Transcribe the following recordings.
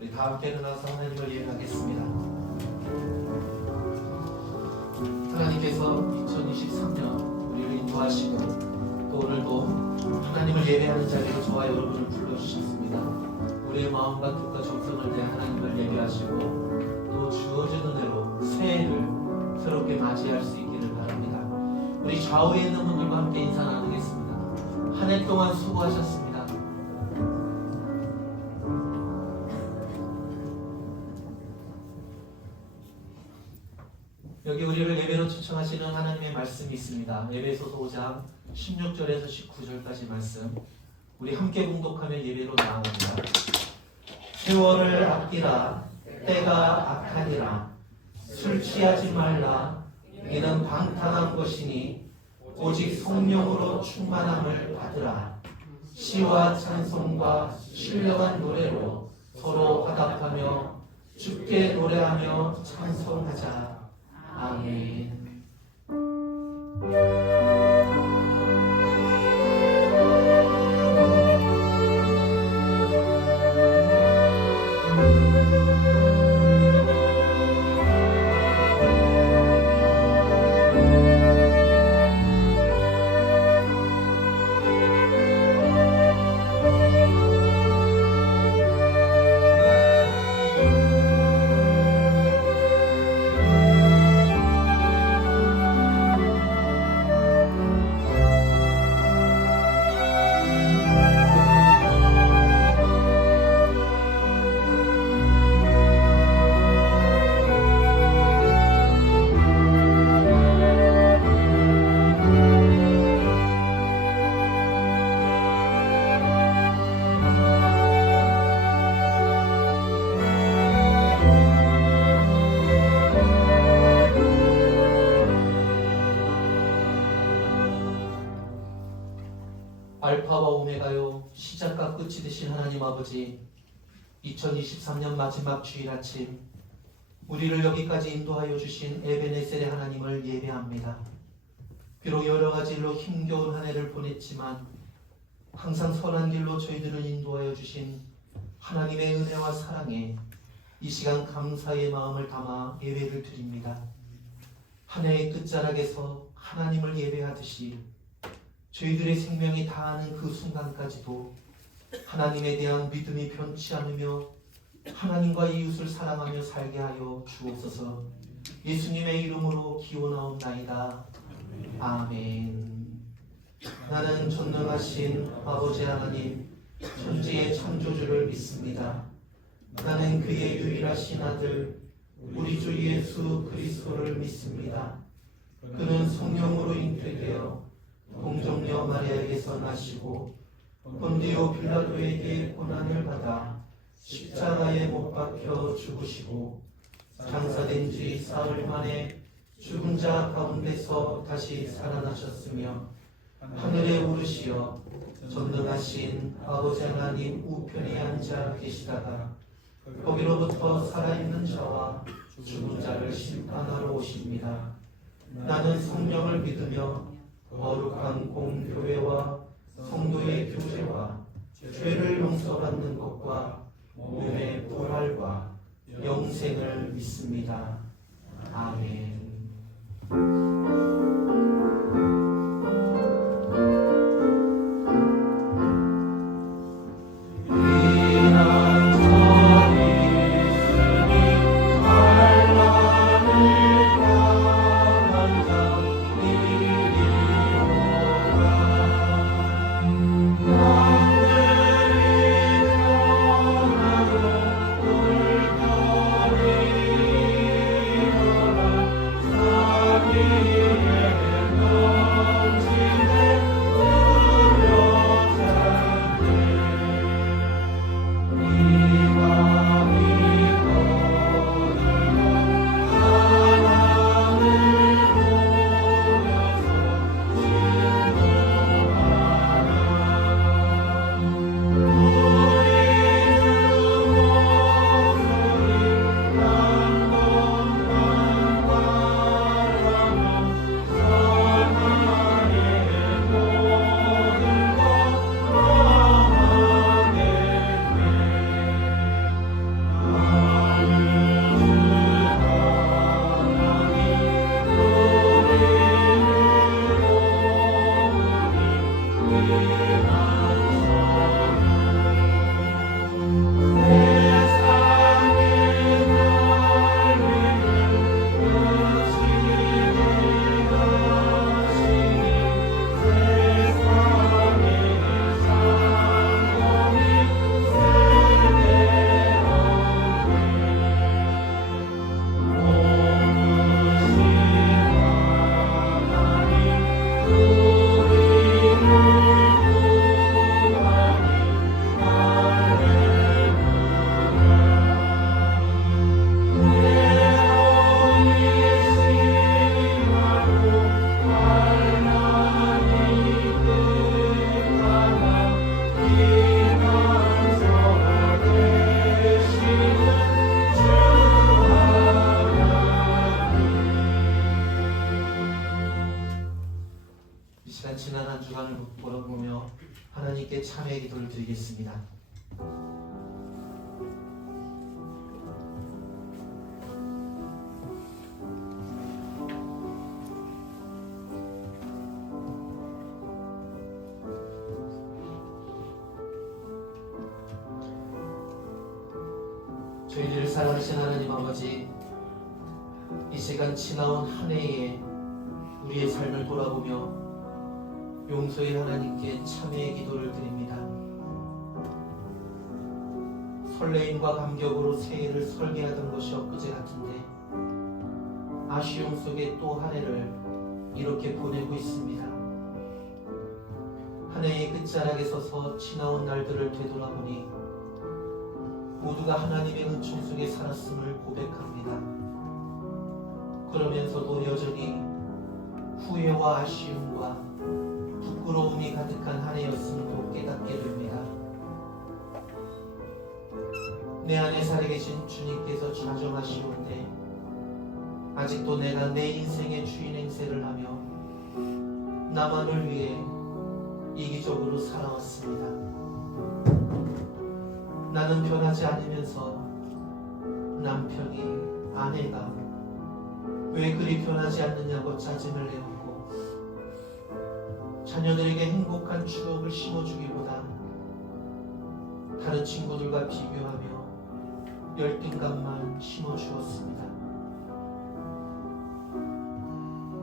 우리 다 함께 일어나서 하나님을 예배하겠습니다. 하나님께서 2023년 우리를 인도하시고 또 오늘도 하나님을 예배하는 자리로 저와 여러분을 불러주셨습니다. 우리의 마음과 뜻과 정성을 내 하나님을 예배하시고 또 주어진 은혜로 새해를 새롭게 맞이할 수 있기를 바랍니다. 우리 좌우에 있는 분들과 함께 인사 나누겠습니다. 한 해 동안 수고하셨습니다. 여기 우리를 예배로 초청하시는 하나님의 말씀이 있습니다. 에베소서 5장 16절에서 19절까지 말씀 우리 함께 봉독하며 예배로 나아갑니다. 세월을 아끼라 때가 악하니라. 술 취하지 말라. 이는 방탕한 것이니 오직 성령으로 충만함을 받으라. 시와 찬송과 신령한 노래로 서로 화답하며 주께 노래하며 찬송하자. 아멘. 알파와 오메가요 시작과 끝이 되신 하나님 아버지, 2023년 마지막 주일 아침 우리를 여기까지 인도하여 주신 에베네셀의 하나님을 예배합니다. 비록 여러 가지 일로 힘겨운 한 해를 보냈지만 항상 선한 길로 저희들을 인도하여 주신 하나님의 은혜와 사랑에 이 시간 감사의 마음을 담아 예배를 드립니다. 한 해의 끝자락에서 하나님을 예배하듯이 저희들의 생명이 다하는 그 순간까지도 하나님에 대한 믿음이 변치 않으며 하나님과 이웃을 사랑하며 살게 하여 주옵소서. 예수님의 이름으로 기원하옵나이다. 아멘. 나는 전능하신 아버지 하나님 천지의 창조주를 믿습니다. 나는 그의 유일하신 아들 우리 주 예수 그리스도를 믿습니다. 그는 성령으로 잉태되어 동정녀 마리아에게서 나시고 본디오 빌라도에게 고난을 받아 십자가에 못 박혀 죽으시고 장사된 지 사흘 만에 죽은 자 가운데서 다시 살아나셨으며 하늘에 오르시어 전능하신 아버지 하나님 우편에 앉아 계시다가 거기로부터 살아있는 자와 죽은 자를 심판하러 오십니다. 나는 성령을 믿으며 거룩한 공교회와 성도의 교제와 죄를 용서받는 것과 몸의 부활과 영생을 믿습니다. 아멘. Yeah. 하나님께 참회의 기도를 드리겠습니다. 저희들을 사랑하신 하나님 아버지, 이 시간 지나온 한 해에 우리의 삶을 돌아보며 용서의 하나님께 참회의 기도를 드립니다. 설레임과 감격으로 새해를 설계하던 것이 엊그제 같은데 아쉬움 속에 또 한 해를 이렇게 보내고 있습니다. 한 해의 끝자락에 서서 지나온 날들을 되돌아보니 모두가 하나님의 은총 속에 살았음을 고백합니다. 그러면서도 여전히 후회와 아쉬움과 부끄러움이 가득한 한 해였음도 깨닫게 됩니다. 내 안에 살아계신 주님께서 좌정하시온데 아직도 내가 내 인생의 주인 행세를 하며 나만을 위해 이기적으로 살아왔습니다. 나는 변하지 않으면서 남편이, 아내가 왜 그리 변하지 않느냐고 짜증을 내었고, 자녀들에게 행복한 추억을 심어주기보다 다른 친구들과 비교하며 열등감만 심어주었습니다.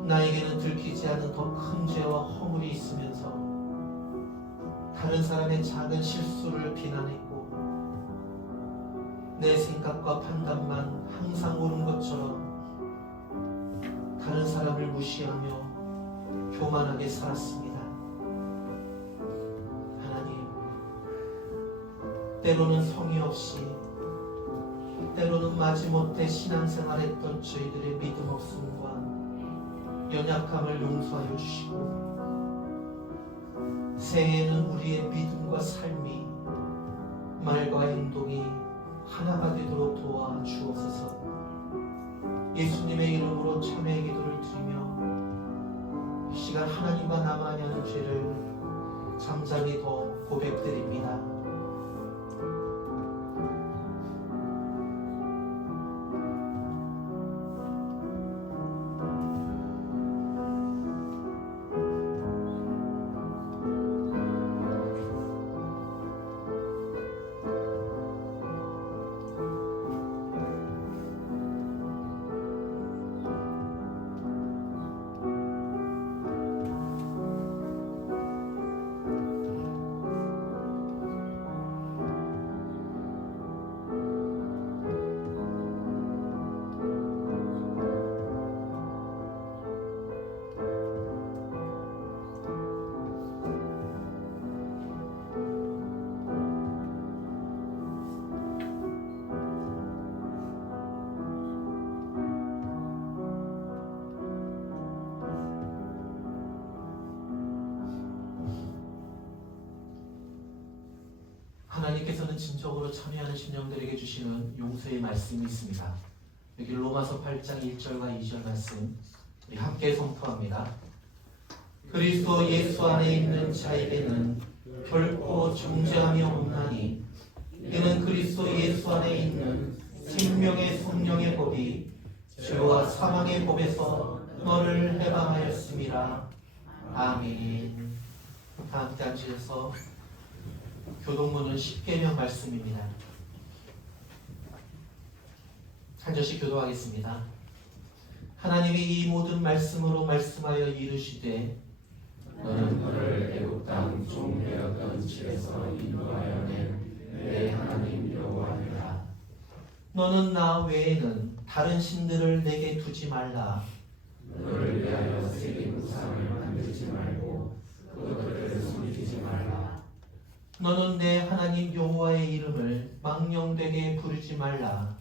나에게는 들키지 않은 더 큰 죄와 허물이 있으면서 다른 사람의 작은 실수를 비난했고, 내 생각과 판단만 항상 옳은 것처럼 다른 사람을 무시하며 교만하게 살았습니다. 하나님, 때로는 성의 없이, 때로는 마지못해 신앙생활했던 저희들의 믿음 없음과 연약함을 용서하여 주시고, 새해에는 우리의 믿음과 삶이, 말과 행동이 하나가 되도록 도와주옵소서. 예수님의 이름으로 참회의 기도를 드리며 이 시간 하나님과 나만이 하는 죄를 잠잠히 더 고백드립니다. 하나님께서는 진정으로 참여하는 심령들에게 주시는 용서의 말씀이 있습니다. 여기 로마서 8장 1절과 2절 말씀 우리 함께 선포합니다. 그리스도 예수 안에 있는 자에게는 결코 정죄함이 없나니 이는 그리스도 예수 안에 있는 생명의 성령의 법이 죄와 사망의 법에서 너를 해방하였습니다. 아멘. 다 함께 앉으셔서 교동문은 10계명 말씀입니다. 한 절씩 교도하겠습니다. 하나님이 이 모든 말씀으로 말씀하여 이르시되 너는 너를 애굽 땅 종되었던 집에서 인도하여 낸 내 하나님 여호와니라. 너는 나 외에는 다른 신들을 내게 두지 말라. 너를 위하여 새긴 우상을 만들지 말고 그것들을 숨기지 말라. 너는 내 하나님 여호와의 이름을 망령되게 부르지 말라.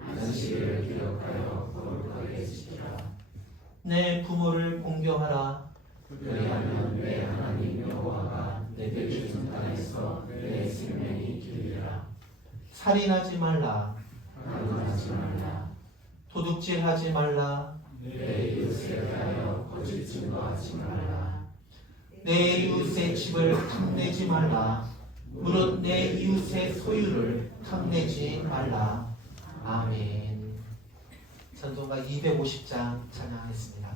안식일을 기억하여 거룩하게 지키라. 내 부모를 공경하라. 그리하면 내 하나님 여호와가 내게 주신 땅에서 내 생명이 길리라. 살인하지 말라. 간음하지 말라. 도둑질하지 말라. 내 이웃에 대하여 거짓 증거하지 말라. 내 이웃의 집을 탐내지 말라. 무릇 내 이웃의 소유를 탐내지 말라. 아멘. 찬송가 250장 찬양하겠습니다.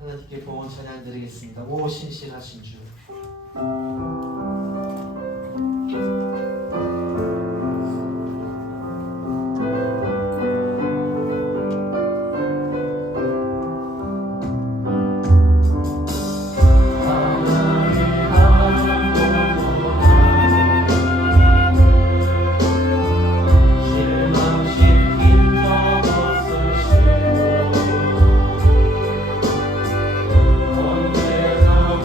하나님께 봉헌 찬양 드리겠습니다. 오 신실하신 주. 언제나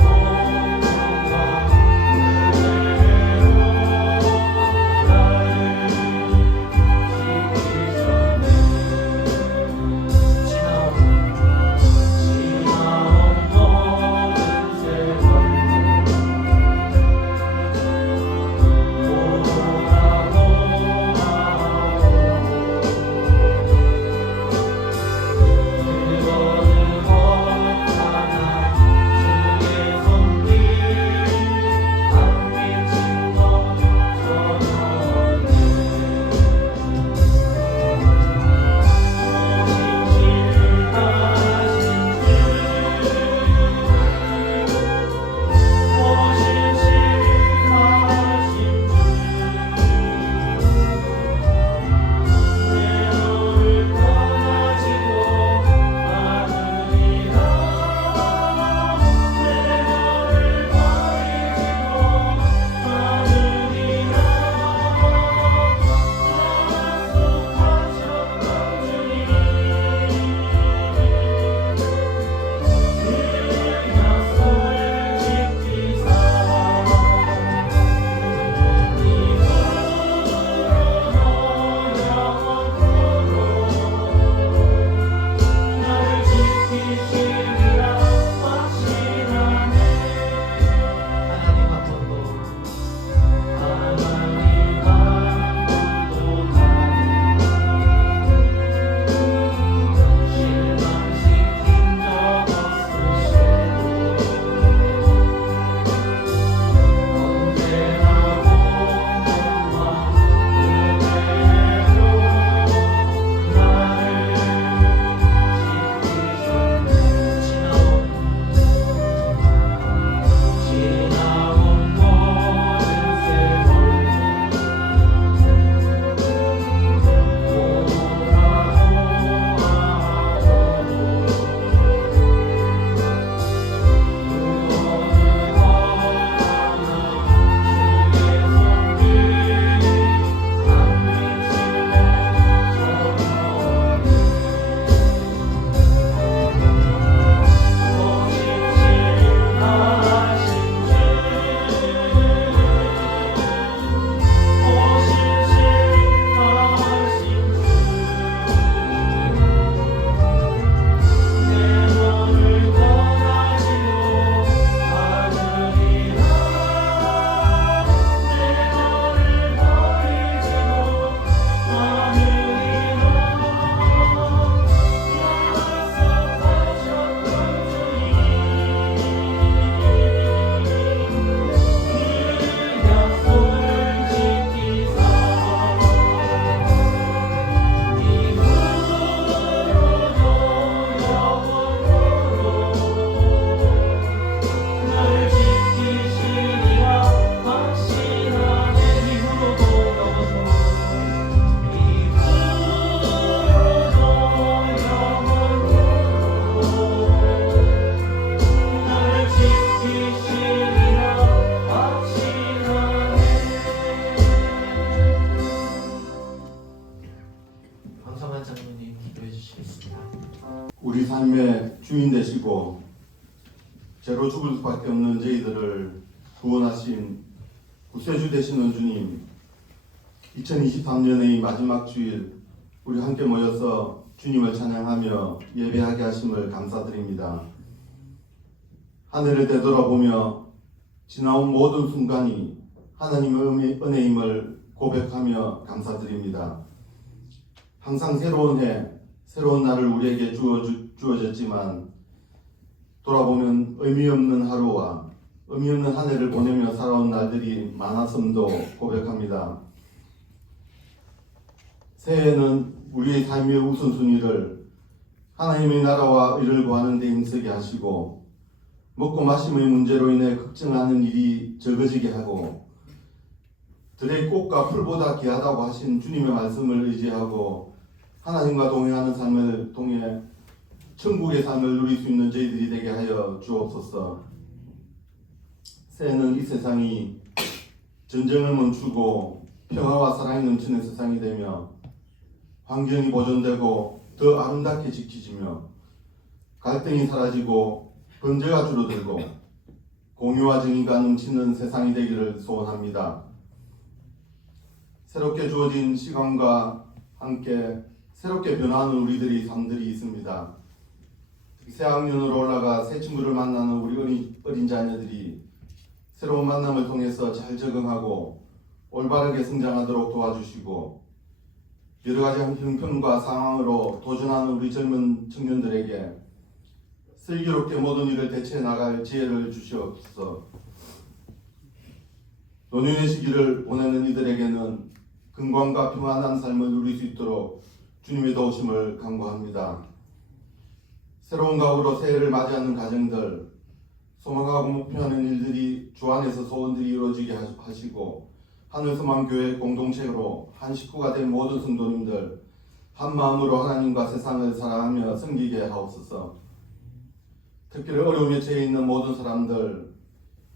죄로 죽을 수밖에 없는 저희들을 구원하신 구세주 되시는 주님, 2023년의 마지막 주일 우리 함께 모여서 주님을 찬양하며 예배하게 하심을 감사드립니다. 하늘을 되돌아보며 지나온 모든 순간이 하나님의 은혜임을 고백하며 감사드립니다. 항상 새로운 해, 새로운 날을 우리에게 주어졌지만 돌아보면 의미 없는 하루와 의미 없는 한 해를 보내며 살아온 날들이 많았음도 고백합니다. 새해에는 우리의 삶의 우선순위를 하나님의 나라와 의를 구하는 데 힘쓰게 하시고 먹고 마심의 문제로 인해 걱정하는 일이 적어지게 하고 들의 꽃과 풀보다 귀하다고 하신 주님의 말씀을 의지하고 하나님과 동행하는 삶을 통해 천국의 삶을 누릴 수 있는 저희들이 되게 하여 주옵소서. 새해는 이 세상이 전쟁을 멈추고 평화와 사랑이 넘치는 세상이 되며 환경이 보존되고 더 아름답게 지켜지며 갈등이 사라지고 범죄가 줄어들고 공유와 정의가 넘치는 세상이 되기를 소원합니다. 새롭게 주어진 시간과 함께 새롭게 변화하는 우리들의 삶들이 있습니다. 새 학년으로 올라가 새 친구를 만나는 우리 어린 자녀들이 새로운 만남을 통해서 잘 적응하고 올바르게 성장하도록 도와주시고 여러 가지 형편과 상황으로 도전하는 우리 젊은 청년들에게 슬기롭게 모든 일을 대처해 나갈 지혜를 주시옵소서. 노년의 시기를 보내는 이들에게는 건강과 평안한 삶을 누릴 수 있도록 주님의 도우심을 간구합니다. 새로운 각오로 새해를 맞이하는 가정들, 소망하고 목표하는 일들이 주 안에서 소원들이 이루어지게 하시고 하늘소망교회 공동체로 한 식구가 된 모든 성도님들 한 마음으로 하나님과 세상을 사랑하며 섬기게 하옵소서. 특별히 어려움에 처해 있는 모든 사람들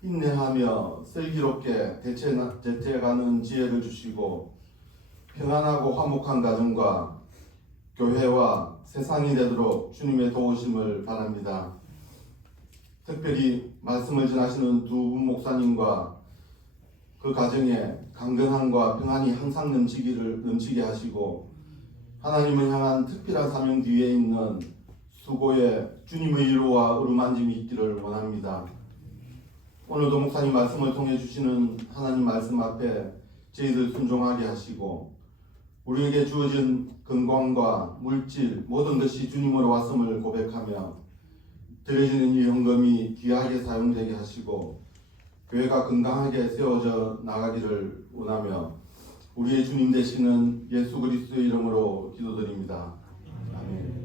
인내하며 슬기롭게 대처해가는 지혜를 주시고 평안하고 화목한 가정과 교회와 세상이 되도록 주님의 도우심을 바랍니다. 특별히 말씀을 전하시는 두 목사님과 그 가정에 강건함과 평안이 항상 넘치게 하시고 하나님을 향한 특별한 사명 뒤에 있는 수고에 주님의 위로와 어루만짐이 있기를 원합니다. 오늘도 목사님 말씀을 통해 주시는 하나님 말씀 앞에 저희들 순종하게 하시고 우리에게 주어진 건강과 물질 모든 것이 주님으로 왔음을 고백하며 드려지는 이 헌금이 귀하게 사용되게 하시고 교회가 건강하게 세워져 나가기를 원하며 우리의 주님 되시는 예수 그리스도의 이름으로 기도드립니다. 아멘.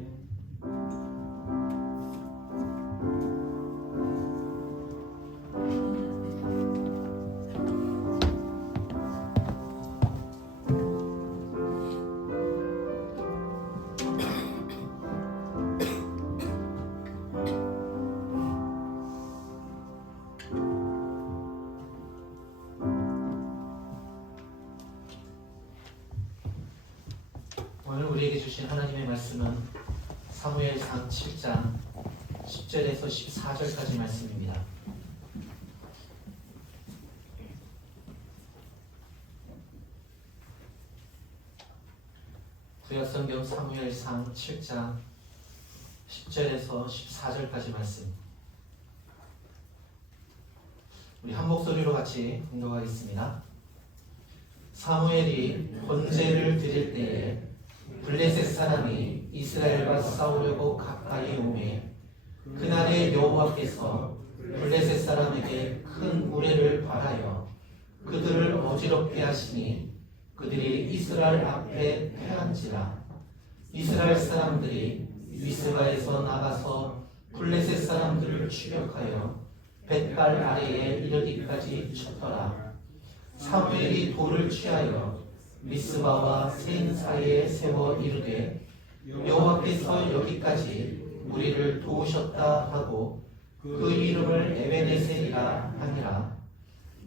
오늘 우리에게 주신 하나님의 말씀은 사무엘상 7장 10절에서 14절까지 말씀입니다. 구약성경 사무엘상 7장 10절에서 14절까지 말씀. 우리 한 목소리로 같이 공독하겠습니다. 사무엘이 번제를 드릴 때에 블레셋 사람이 이스라엘과 싸우려고 가까이 오매 그날에 여호와께서 블레셋 사람에게 큰 우레를 발하여 그들을 어지럽게 하시니 그들이 이스라엘 앞에 패한지라. 이스라엘 사람들이 미스바에서 나가서 블레셋 사람들을 추격하여 벳발 아래에 이르기까지 쳤더라. 사무엘이 돌을 취하여 미스바와 센 사이에 세워 이르되 여호와께서 여기까지 우리를 도우셨다 하고 그 이름을 에베네셀이라 하니라.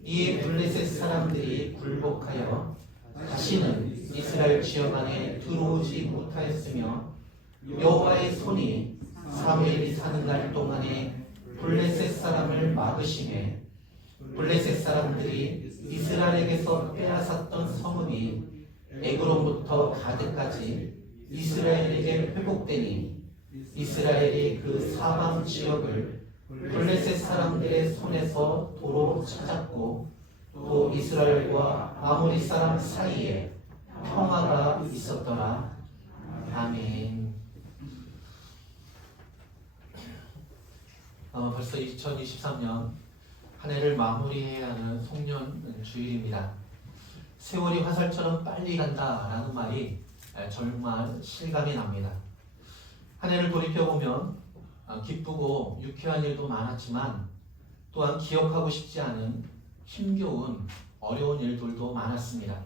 이에 블레셋 사람들이 굴복하여 다시는 이스라엘 지역 안에 들어오지 못하였으며 여호와의 손이 사무엘이 사는 날 동안에 블레셋 사람 막으심에 블레셋 사람들이 이스라엘에게서 빼앗았던 성읍이 에그론부터 가드까지 이스라엘에게 회복되니 이스라엘이 그 사방 지역을 블레셋 사람들의 손에서 도로 찾았고 또 이스라엘과 아모리 사람 사이에 평화가 있었더라. 아멘. 벌써 2023년 한 해를 마무리해야 하는 송년 주일입니다. 세월이 화살처럼 빨리 간다라는 말이 정말 실감이 납니다. 한 해를 돌이켜보면 기쁘고 유쾌한 일도 많았지만 또한 기억하고 싶지 않은 힘겨운 어려운 일들도 많았습니다.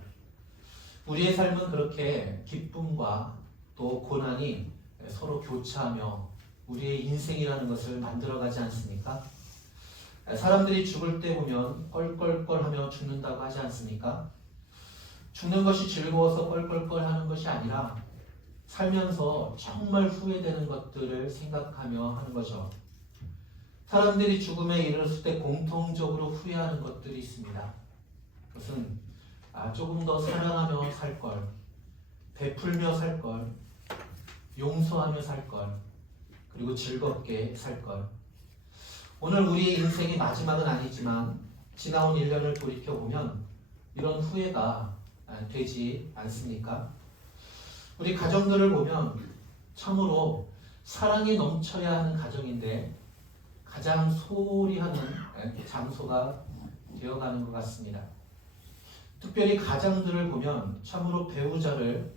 우리의 삶은 그렇게 기쁨과 또 고난이 서로 교차하며 우리의 인생이라는 것을 만들어가지 않습니까? 사람들이 죽을 때 보면 껄껄껄하며 죽는다고 하지 않습니까? 죽는 것이 즐거워서 껄껄껄 하는 것이 아니라 살면서 정말 후회되는 것들을 생각하며 하는 거죠. 사람들이 죽음에 이르렀을 때 공통적으로 후회하는 것들이 있습니다. 그것은 조금 더 사랑하며 살 걸, 베풀며 살 걸, 용서하며 살 걸, 그리고 즐겁게 살 걸. 오늘 우리의 인생이 마지막은 아니지만 지나온 1년을 돌이켜보면 이런 후회가 되지 않습니까? 우리 가정들을 보면 참으로 사랑이 넘쳐야 하는 가정인데 가장 소홀히 하는 장소가 되어가는 것 같습니다. 특별히 가장들을 보면 참으로 배우자를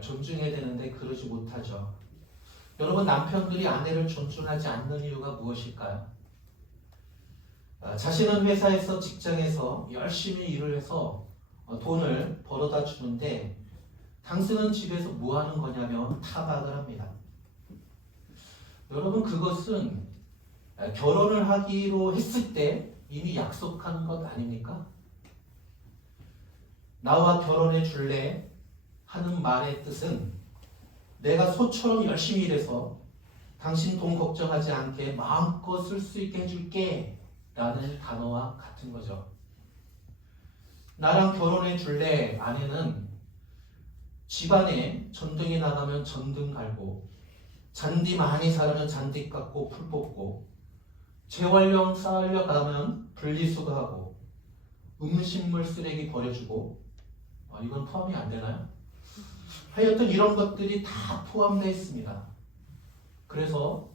존중해야 되는데 그러지 못하죠. 여러분, 남편들이 아내를 존중하지 않는 이유가 무엇일까요? 자신은 회사에서 직장에서 열심히 일을 해서 돈을 벌어다 주는데 당신은 집에서 뭐 하는 거냐며 타박을 합니다. 여러분, 그것은 결혼을 하기로 했을 때 이미 약속한 것 아닙니까? 나와 결혼해 줄래? 하는 말의 뜻은 내가 소처럼 열심히 일해서 당신 돈 걱정하지 않게 마음껏 쓸 수 있게 해줄게 라는 단어와 같은 거죠. 나랑 결혼해 줄래? 아내는 집안에 전등이 나가면 전등 갈고 잔디 많이 사려면 잔디 깎고 풀 뽑고 재활용 쌓으려 가면 분리수거하고 음식물 쓰레기 버려주고 이건 포함이 안 되나요? 하여튼 이런 것들이 다 포함되어 있습니다. 그래서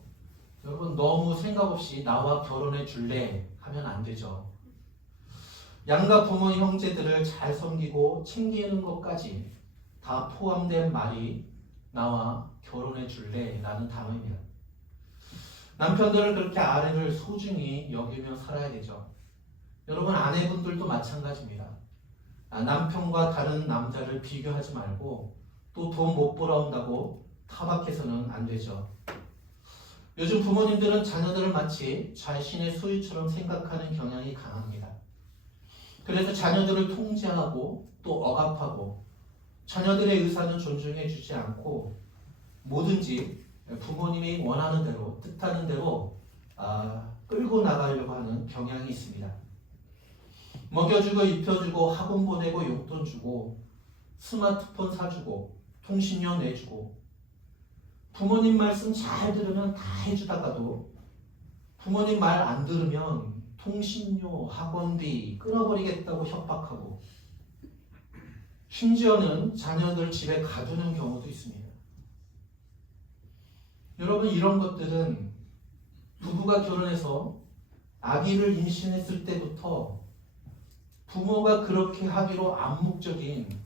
여러분, 너무 생각 없이 나와 결혼해 줄래 하면 안 되죠. 양가 부모 형제들을 잘 섬기고 챙기는 것까지 다 포함된 말이 나와 결혼해 줄래 라는 단어입니다. 남편들은 그렇게 아내를 소중히 여기며 살아야 되죠. 여러분, 아내분들도 마찬가지입니다. 남편과 다른 남자를 비교하지 말고 또 돈 못 벌어온다고 타박해서는 안 되죠. 요즘 부모님들은 자녀들을 마치 자신의 소유처럼 생각하는 경향이 강합니다. 그래서 자녀들을 통제하고 또 억압하고 자녀들의 의사는 존중해 주지 않고 뭐든지 부모님이 원하는 대로 뜻하는 대로 끌고 나가려고 하는 경향이 있습니다. 먹여주고 입혀주고 학원 보내고 용돈 주고 스마트폰 사주고 통신료 내주고 부모님 말씀 잘 들으면 다 해주다가도 부모님 말 안 들으면 통신료, 학원비 끊어버리겠다고 협박하고 심지어는 자녀들 집에 가두는 경우도 있습니다. 여러분, 이런 것들은 부부가 결혼해서 아기를 임신했을 때부터 부모가 그렇게 하기로 암묵적인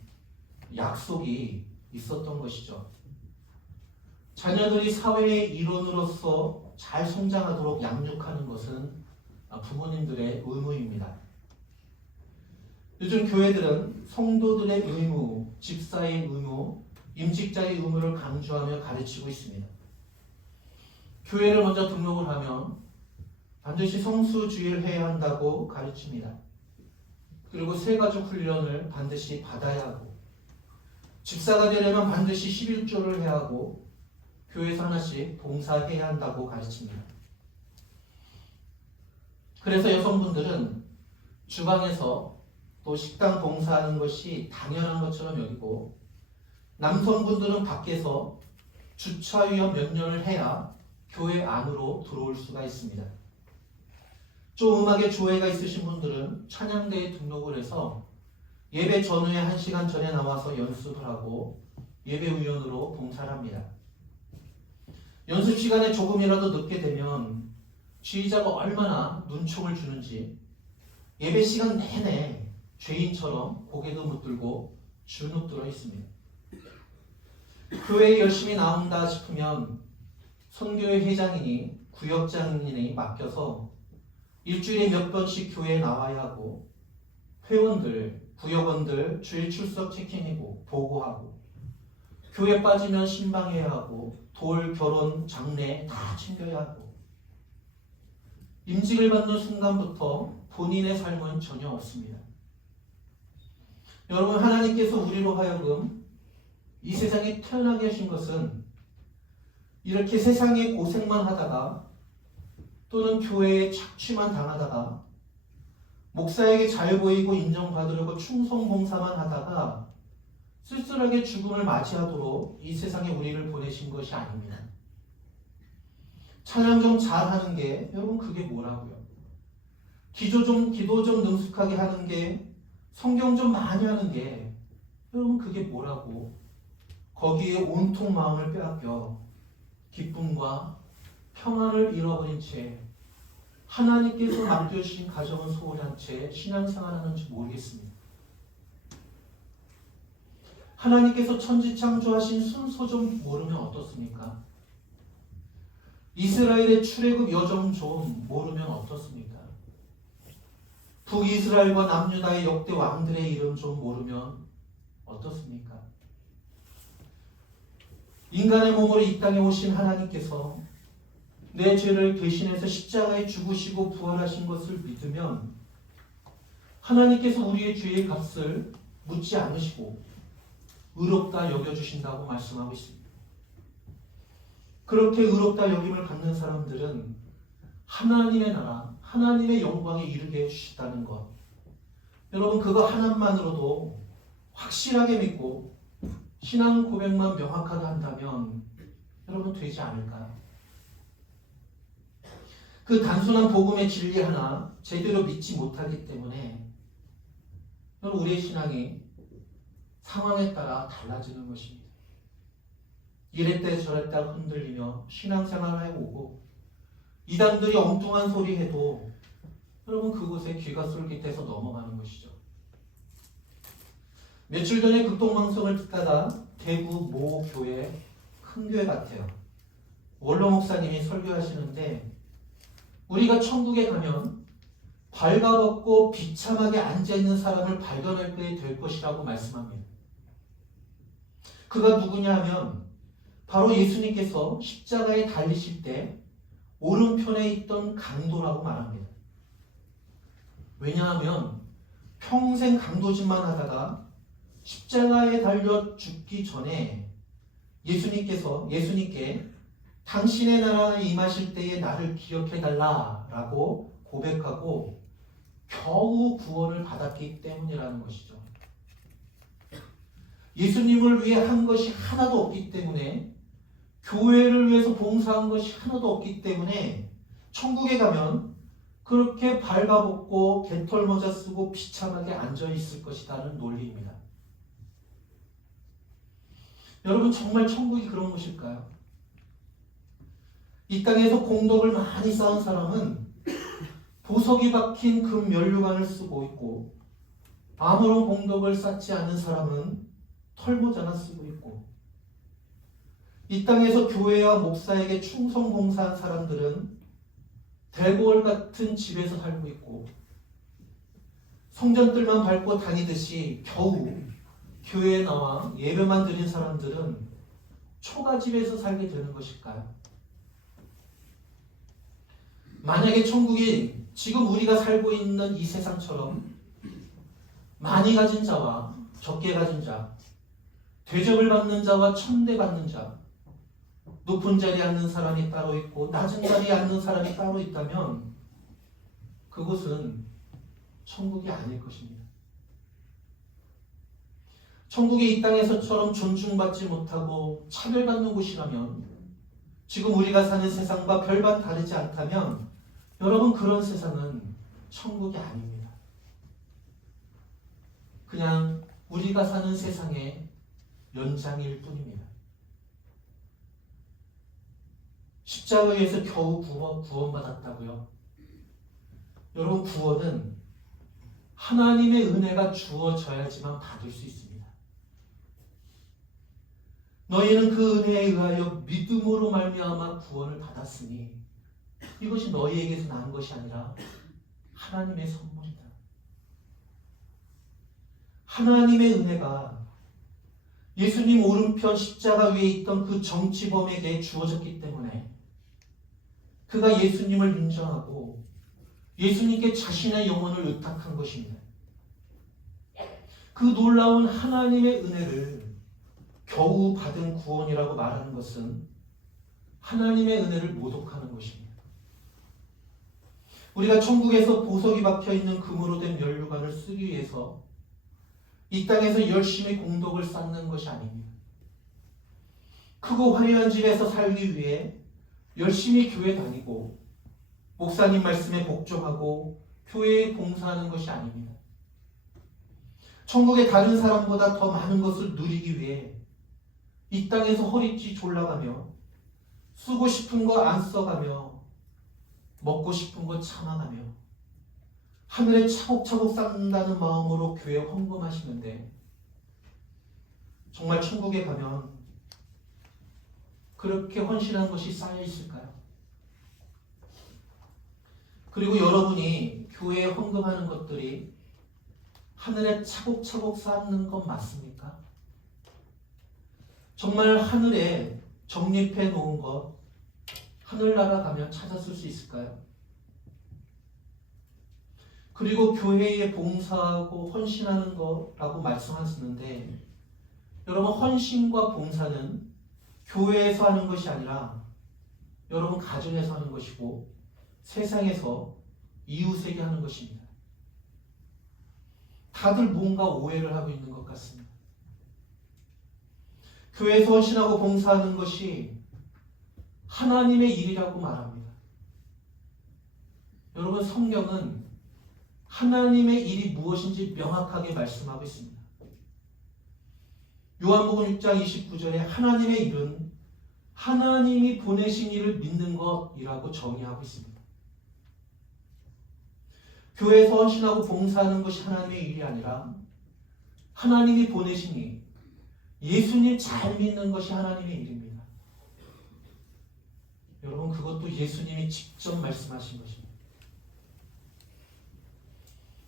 약속이 있었던 것이죠. 자녀들이 사회의 일원으로서 잘 성장하도록 양육하는 것은 부모님들의 의무입니다. 요즘 교회들은 성도들의 의무, 집사의 의무, 임직자의 의무를 강조하며 가르치고 있습니다. 교회를 먼저 등록을 하면 반드시 성수주의를 해야 한다고 가르칩니다. 그리고 새가족 훈련을 반드시 받아야 하고 집사가 되려면 반드시 11조를 해야 하고 교회에서 하나씩 봉사해야 한다고 가르칩니다. 그래서 여성분들은 주방에서 또 식당 봉사하는 것이 당연한 것처럼 여기고, 남성분들은 밖에서 주차 위험 면허를 해야 교회 안으로 들어올 수가 있습니다. 좀 음악에 조예가 있으신 분들은 찬양대에 등록을 해서 예배 전후에 1시간 전에 나와서 연습을 하고 예배위원으로 봉사를 합니다. 연습 시간에 조금이라도 늦게 되면 지휘자가 얼마나 눈총을 주는지 예배 시간 내내 죄인처럼 고개도 못 들고 주눅들어 있습니다. 교회에 열심히 나온다 싶으면 선교회 회장이니 구역장이니 맡겨서 일주일에 몇 번씩 교회에 나와야 하고, 회원들, 구역원들 주일 출석 체킹이고 보고하고, 교회 빠지면 신방해야 하고, 돌, 결혼, 장례 다 챙겨야 하고, 임직을 받는 순간부터 본인의 삶은 전혀 없습니다. 여러분, 하나님께서 우리로 하여금 이 세상에 태어나게 하신 것은 이렇게 세상에 고생만 하다가 또는 교회에 착취만 당하다가 목사에게 잘 보이고 인정받으려고 충성봉사만 하다가 쓸쓸하게 죽음을 맞이하도록 이 세상에 우리를 보내신 것이 아닙니다. 찬양 좀 잘하는 게 여러분 그게 뭐라고요? 기도 좀 능숙하게 하는 게, 성경 좀 많이 하는 게 여러분 그게 뭐라고? 거기에 온통 마음을 빼앗겨 기쁨과 평안을 잃어버린 채 하나님께서 맡겨주신 가정은 소홀히 한 채 신앙생활하는지 모르겠습니다. 하나님께서 천지 창조하신 순서 좀 모르면 어떻습니까? 이스라엘의 출애굽 여정 좀 모르면 어떻습니까? 북이스라엘과 남유다의 역대 왕들의 이름 좀 모르면 어떻습니까? 인간의 몸으로 이 땅에 오신 하나님께서 내 죄를 대신해서 십자가에 죽으시고 부활하신 것을 믿으면 하나님께서 우리의 죄의 값을 묻지 않으시고 의롭다 여겨주신다고 말씀하고 있습니다. 그렇게 의롭다 여김을 받는 사람들은 하나님의 나라, 하나님의 영광에 이르게 해주시다는 것, 여러분 그거 하나만으로도 확실하게 믿고 신앙 고백만 명확하게 한다면 여러분 되지 않을까요? 그 단순한 복음의 진리 하나 제대로 믿지 못하기 때문에 여러분 우리의 신앙이 상황에 따라 달라지는 것입니다. 이랬다 저랬다 흔들리며 신앙생활을 해오고 이단들이 엉뚱한 소리 해도 여러분 그곳에 귀가 쏠깃해서 넘어가는 것이죠. 며칠 전에 극동방송을 듣다가 대구 모 교회 큰 교회 같아요. 원로 목사님이 설교하시는데 우리가 천국에 가면 발가벗고 비참하게 앉아있는 사람을 발견할 때 될 것이라고 말씀합니다. 그가 누구냐 하면 바로 예수님께서 십자가에 달리실 때 오른편에 있던 강도라고 말합니다. 왜냐하면 평생 강도짓만 하다가 십자가에 달려 죽기 전에 예수님께 당신의 나라에 임하실 때에 나를 기억해달라라고 고백하고 겨우 구원을 받았기 때문이라는 것이죠. 예수님을 위해 한 것이 하나도 없기 때문에, 교회를 위해서 봉사한 것이 하나도 없기 때문에 천국에 가면 그렇게 발가벗고 개털모자 쓰고 비참하게 앉아있을 것이라는 논리입니다. 여러분 정말 천국이 그런 곳일까요? 이 땅에서 공덕을 많이 쌓은 사람은 보석이 박힌 금 면류관을 쓰고 있고, 아무런 공덕을 쌓지 않은 사람은 털모자나 쓰고 있고, 이 땅에서 교회와 목사에게 충성 봉사한 사람들은 대궐 같은 집에서 살고 있고, 성전들만 밟고 다니듯이 겨우 교회에 나와 예배만 드린 사람들은 초가집에서 살게 되는 것일까요? 만약에 천국이 지금 우리가 살고 있는 이 세상처럼 많이 가진 자와 적게 가진 자, 대접을 받는 자와 천대받는 자, 높은 자리에 앉는 사람이 따로 있고 낮은 자리에 앉는 사람이 따로 있다면 그곳은 천국이 아닐 것입니다. 천국이 이 땅에서처럼 존중받지 못하고 차별받는 곳이라면, 지금 우리가 사는 세상과 별반 다르지 않다면, 여러분, 그런 세상은 천국이 아닙니다. 그냥 우리가 사는 세상의 연장일 뿐입니다. 십자가에서 겨우 구원받았다고요? 여러분, 구원은 하나님의 은혜가 주어져야지만 받을 수 있습니다. 너희는 그 은혜에 의하여 믿음으로 말미암아 구원을 받았으니 이것이 너희에게서 난 것이 아니라 하나님의 선물이다. 하나님의 은혜가 예수님 오른편 십자가 위에 있던 그 정치범에게 주어졌기 때문에 그가 예수님을 인정하고 예수님께 자신의 영혼을 의탁한 것입니다. 그 놀라운 하나님의 은혜를 겨우 받은 구원이라고 말하는 것은 하나님의 은혜를 모독하는 것입니다. 우리가 천국에서 보석이 박혀있는 금으로 된 면류관을 쓰기 위해서 이 땅에서 열심히 공덕을 쌓는 것이 아닙니다. 크고 화려한 집에서 살기 위해 열심히 교회 다니고 목사님 말씀에 복종하고 교회에 봉사하는 것이 아닙니다. 천국의 다른 사람보다 더 많은 것을 누리기 위해 이 땅에서 허리띠 졸라가며 쓰고 싶은 거 안 써가며 먹고 싶은 거 참아가며 하늘에 차곡차곡 쌓는다는 마음으로 교회에 헌금하시는데, 정말 천국에 가면 그렇게 헌신한 것이 쌓여 있을까요? 그리고 여러분이 교회에 헌금하는 것들이 하늘에 차곡차곡 쌓는 것 맞습니까? 정말 하늘에 적립해 놓은 것 하늘나라 가면 찾았을 수 있을까요? 그리고 교회에 봉사하고 헌신하는 거라고 말씀하시는데, 여러분, 헌신과 봉사는 교회에서 하는 것이 아니라 여러분 가정에서 하는 것이고 세상에서 이웃에게 하는 것입니다. 다들 뭔가 오해를 하고 있는 것 같습니다. 교회에서 헌신하고 봉사하는 것이 하나님의 일이라고 말합니다. 여러분, 성경은 하나님의 일이 무엇인지 명확하게 말씀하고 있습니다. 요한복음 6장 29절에 하나님의 일은 하나님이 보내신 이를 믿는 것이라고 정의하고 있습니다. 교회에서 헌신하고 봉사하는 것이 하나님의 일이 아니라 하나님이 보내신 이, 예수님 잘 믿는 것이 하나님의 일입니다. 여러분, 그것도 예수님이 직접 말씀하신 것입니다.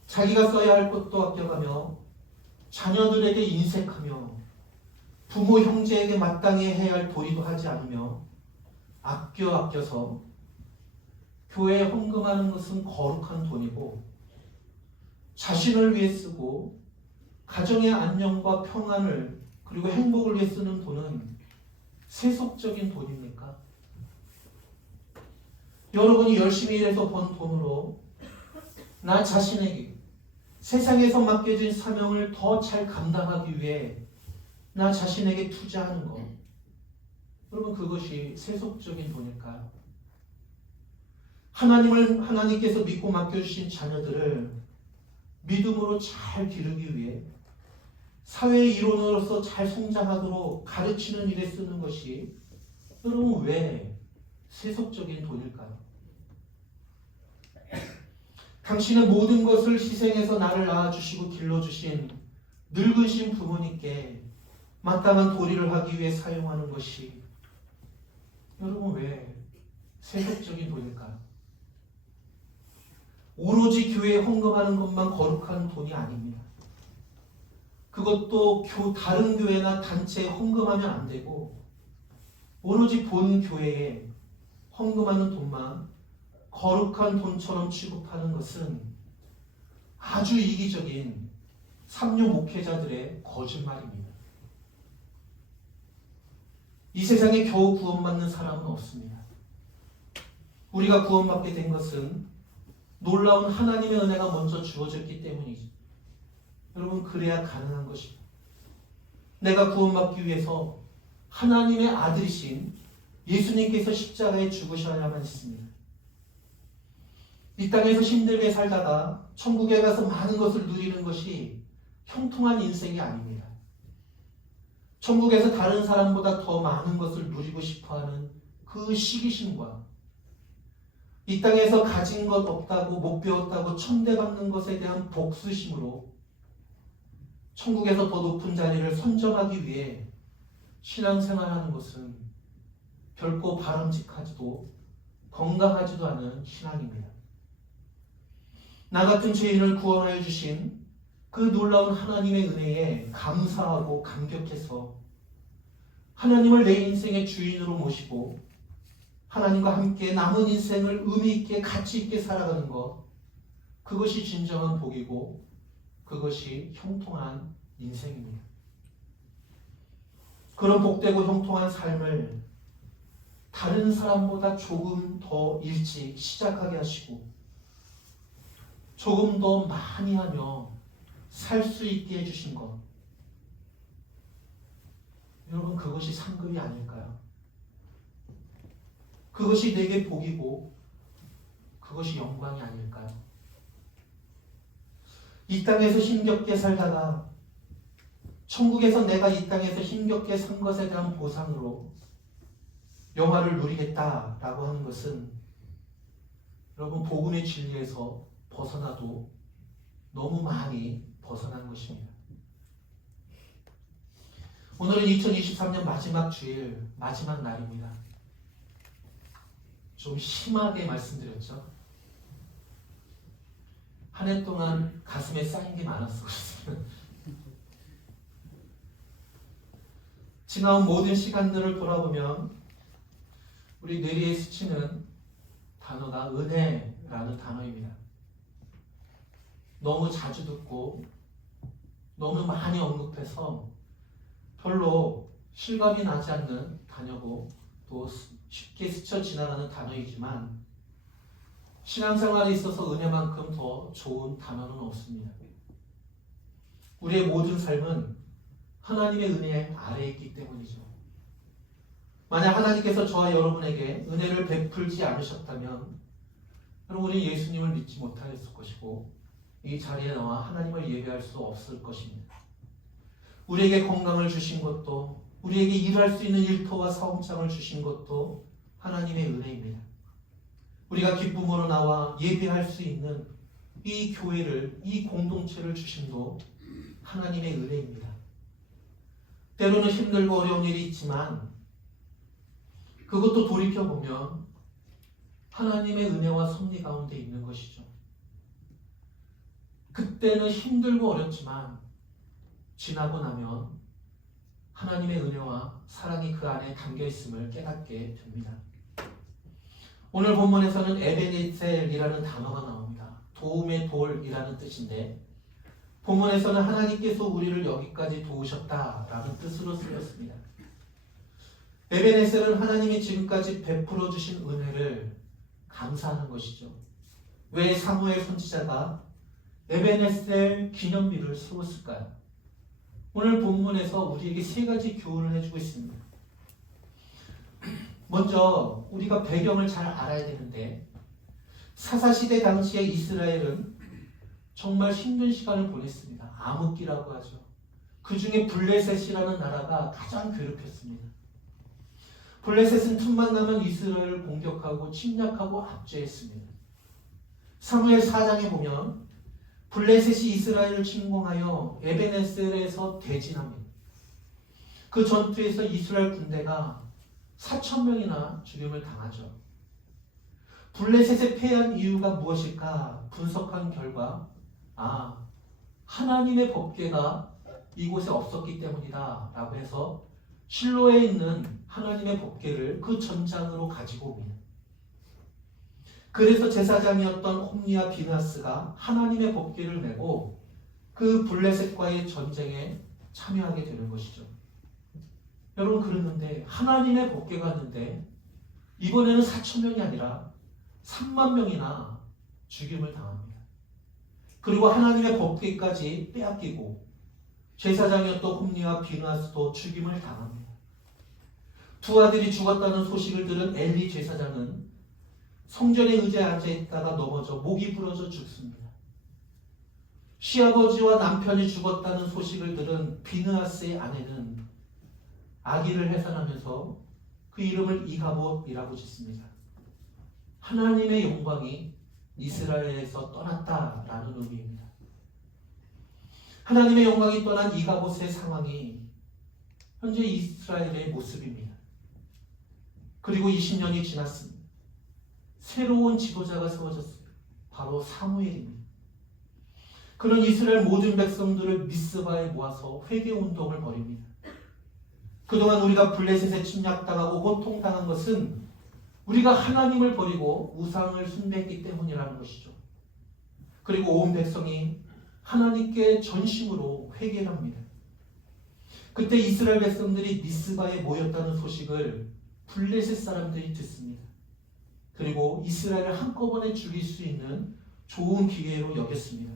자기가 써야 할 것도 아껴가며 자녀들에게 인색하며 부모 형제에게 마땅히 해야 할 도리도 하지 않으며 아껴서 교회에 헌금하는 것은 거룩한 돈이고, 자신을 위해 쓰고 가정의 안녕과 평안을 그리고 행복을 위해 쓰는 돈은 세속적인 돈입니까? 여러분이 열심히 일해서 번 돈으로 나 자신에게 세상에서 맡겨진 사명을 더 잘 감당하기 위해 나 자신에게 투자하는 것, 여러분, 그것이 세속적인 돈일까요? 하나님께서 믿고 맡겨주신 자녀들을 믿음으로 잘 기르기 위해 사회의 일원으로서 잘 성장하도록 가르치는 일에 쓰는 것이 여러분 왜 세속적인 돈일까요? 당신의 모든 것을 희생해서 나를 낳아주시고 길러주신 늙으신 부모님께 마땅한 도리를 하기 위해 사용하는 것이 여러분 왜 세속적인 돈일까요? 오로지 교회에 헌금하는 것만 거룩한 돈이 아닙니다. 그것도 다른 교회나 단체에 헌금하면 안 되고 오로지 본 교회에 헌금하는 돈만 거룩한 돈처럼 취급하는 것은 아주 이기적인 삼류 목회자들의 거짓말입니다. 이 세상에 겨우 구원받는 사람은 없습니다. 우리가 구원받게 된 것은 놀라운 하나님의 은혜가 먼저 주어졌기 때문이죠. 여러분, 그래야 가능한 것입니다. 내가 구원받기 위해서 하나님의 아들이신 예수님께서 십자가에 죽으셔야만 했습니다. 이 땅에서 힘들게 살다가 천국에 가서 많은 것을 누리는 것이 형통한 인생이 아닙니다. 천국에서 다른 사람보다 더 많은 것을 누리고 싶어하는 그 시기심과 이 땅에서 가진 것 없다고 못 배웠다고 천대받는 것에 대한 복수심으로 천국에서 더 높은 자리를 선점하기 위해 신앙생활하는 것은 결코 바람직하지도 건강하지도 않은 신앙입니다. 나 같은 죄인을 구원해 주신 그 놀라운 하나님의 은혜에 감사하고 감격해서 하나님을 내 인생의 주인으로 모시고 하나님과 함께 남은 인생을 의미 있게 가치 있게 살아가는 것, 그것이 진정한 복이고 그것이 형통한 인생입니다. 그런 복되고 형통한 삶을 다른 사람보다 조금 더 일찍 시작하게 하시고 조금 더 많이 하며 살 수 있게 해주신 것, 여러분, 그것이 상급이 아닐까요? 그것이 내게 복이고 그것이 영광이 아닐까요? 이 땅에서 힘겹게 살다가 천국에서 내가 이 땅에서 힘겹게 산 것에 대한 보상으로 영화를 누리겠다라고 하는 것은 여러분, 복음의 진리에서 벗어나도 너무 많이 벗어난 것입니다. 오늘은 2023년 마지막 주일, 마지막 날입니다. 좀 심하게 말씀드렸죠? 한 해 동안 가슴에 쌓인 게 많았어. 지나온 모든 시간들을 돌아보면 우리 뇌리에 스치는 단어가 은혜라는 단어입니다. 너무 자주 듣고 너무 많이 언급해서 별로 실감이 나지 않는 단어고 또 쉽게 스쳐 지나가는 단어이지만 신앙생활에 있어서 은혜만큼 더 좋은 단어는 없습니다. 우리의 모든 삶은 하나님의 은혜 아래에 있기 때문이죠. 만약 하나님께서 저와 여러분에게 은혜를 베풀지 않으셨다면 여러분, 우리는 예수님을 믿지 못하였을 것이고 이 자리에 나와 하나님을 예배할 수 없을 것입니다. 우리에게 건강을 주신 것도, 우리에게 일할 수 있는 일터와 사업장을 주신 것도 하나님의 은혜입니다. 우리가 기쁨으로 나와 예배할 수 있는 이 교회를, 이 공동체를 주심도 하나님의 은혜입니다. 때로는 힘들고 어려운 일이 있지만 그것도 돌이켜보면 하나님의 은혜와 섭리 가운데 있는 것이죠. 그때는 힘들고 어렵지만 지나고 나면 하나님의 은혜와 사랑이 그 안에 담겨 있음을 깨닫게 됩니다. 오늘 본문에서는 에베네셀이라는 단어가 나옵니다. 도움의 돌이라는 뜻인데 본문에서는 하나님께서 우리를 여기까지 도우셨다라는 뜻으로 쓰였습니다. 에베네셀은 하나님이 지금까지 베풀어 주신 은혜를 감사하는 것이죠. 왜 사무엘 선지자가 에베네셀 기념비를 세웠을까요? 오늘 본문에서 우리에게 세 가지 교훈을 해주고 있습니다. 먼저 우리가 배경을 잘 알아야 되는데 사사시대 당시에 이스라엘은 정말 힘든 시간을 보냈습니다. 암흑기라고 하죠. 그 중에 블레셋이라는 나라가 가장 괴롭혔습니다. 블레셋은 틈만 나면 이스라엘을 공격하고 침략하고 압제했습니다. 사무엘 4장에 보면 블레셋이 이스라엘을 침공하여 에베네셀에서 대진합니다. 그 전투에서 이스라엘 군대가 4,000명이나 죽임을 당하죠. 블레셋에 패한 이유가 무엇일까 분석한 결과 하나님의 법궤가 이곳에 없었기 때문이다 라고 해서 실로에 있는 하나님의 법궤를 그 전장으로 가지고 옵니다. 그래서 제사장이었던 홈리와 비나스가 하나님의 법궤를 메고 그 블레셋과의 전쟁에 참여하게 되는 것이죠. 여러분, 그랬는데 하나님의 법궤가 왔는데 이번에는 4,000명이 아니라 3만 명이나 죽임을 당합니다. 그리고 하나님의 법궤까지 빼앗기고 제사장이었던 홈리와 비느하스도 죽임을 당합니다. 두 아들이 죽었다는 소식을 들은 엘리 제사장은 성전의 의자에 앉아있다가 넘어져 목이 부러져 죽습니다. 시아버지와 남편이 죽었다는 소식을 들은 비느하스의 아내는 아기를 해산하면서 그 이름을 이가봇이라고 짓습니다. 하나님의 영광이 이스라엘에서 떠났다라는 의미입니다. 하나님의 영광이 떠난 이가봇의 상황이 현재 이스라엘의 모습입니다. 그리고 20년이 지났습니다. 새로운 지도자가 세워졌습니다. 바로 사무엘입니다. 그는 이스라엘 모든 백성들을 미스바에 모아서 회개운동을 벌입니다. 그동안 우리가 블레셋에 침략당하고 고통당한 것은 우리가 하나님을 버리고 우상을 숭배했기 때문이라는 것이죠. 그리고 온 백성이 하나님께 전심으로 회개를 합니다. 그때 이스라엘 백성들이 미스바에 모였다는 소식을 블레셋 사람들이 듣습니다. 그리고 이스라엘을 한꺼번에 죽일 수 있는 좋은 기회로 여겼습니다.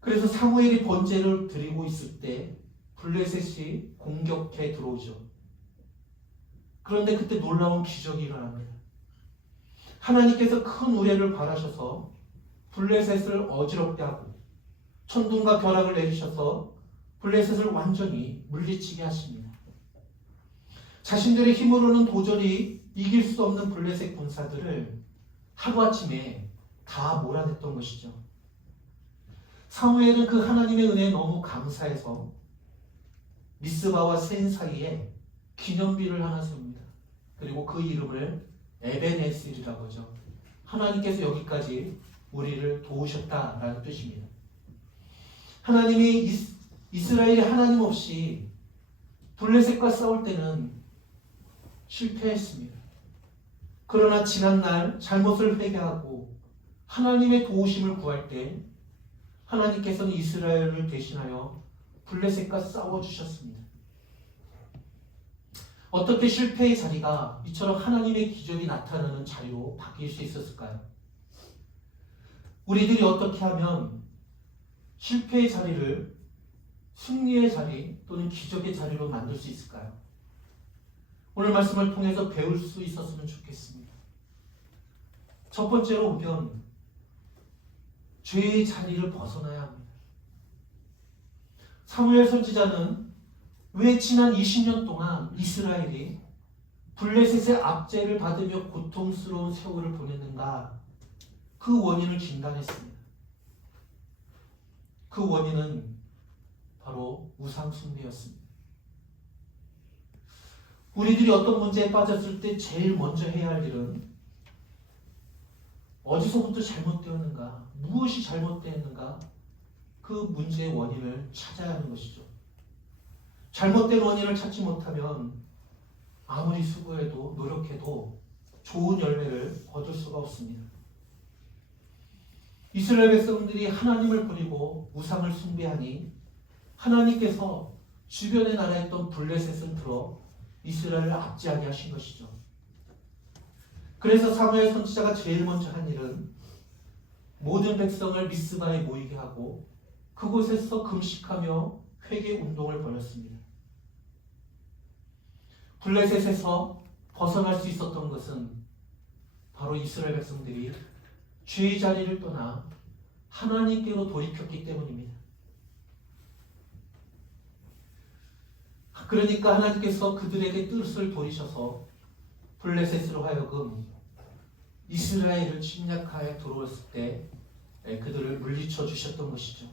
그래서 사무엘이 번제를 드리고 있을 때 블레셋이 공격해 들어오죠. 그런데 그때 놀라운 기적이 일어납니다. 하나님께서 큰 우레를 바라셔서 블레셋을 어지럽게 하고 천둥과 벼락을 내리셔서 블레셋을 완전히 물리치게 하십니다. 자신들의 힘으로는 도저히 이길 수 없는 블레셋 군사들을 하루아침에 다 몰아냈던 것이죠. 사무엘은 그 하나님의 은혜에 너무 감사해서 미스바와 센 사이에 기념비를 하나 세웁니다. 그리고 그 이름을 에벤에셀이라고 하죠. 하나님께서 여기까지 우리를 도우셨다라는 뜻입니다. 하나님이 이스라엘이 하나님 없이 블레셋과 싸울 때는 실패했습니다. 그러나 지난날 잘못을 회개하고 하나님의 도우심을 구할 때 하나님께서는 이스라엘을 대신하여 블레셋과 싸워주셨습니다. 어떻게 실패의 자리가 이처럼 하나님의 기적이 나타나는 자리로 바뀔 수 있었을까요? 우리들이 어떻게 하면 실패의 자리를 승리의 자리 또는 기적의 자리로 만들 수 있을까요? 오늘 말씀을 통해서 배울 수 있었으면 좋겠습니다. 첫 번째로 보면 죄의 자리를 벗어나야 합니다. 사무엘 선지자는 왜 지난 20년 동안 이스라엘이 블레셋의 압제를 받으며 고통스러운 세월을 보냈는가? 그 원인을 진단했습니다. 그 원인은 바로 우상 숭배였습니다. 우리들이 어떤 문제에 빠졌을 때 제일 먼저 해야 할 일은 어디서부터 잘못되었는가, 무엇이 잘못되었는가, 그 문제의 원인을 찾아야 하는 것이죠. 잘못된 원인을 찾지 못하면 아무리 수고해도 노력해도 좋은 열매를 얻을 수가 없습니다. 이스라엘 백성들이 하나님을 버리고 우상을 숭배하니 하나님께서 주변의 나라에 있던 블레셋을 들어 이스라엘을 압제하게 하신 것이죠. 그래서 사무엘 선지자가 제일 먼저 한 일은 모든 백성을 미스바에 모이게 하고 그곳에서 금식하며 회개 운동을 벌였습니다. 블레셋에서 벗어날 수 있었던 것은 바로 이스라엘 백성들이 죄의 자리를 떠나 하나님께로 돌이켰기 때문입니다. 그러니까 하나님께서 그들에게 뜻을 돌이셔서 블레셋으로 하여금 이스라엘을 침략하여 들어왔을 때 그들을 물리쳐 주셨던 것이죠.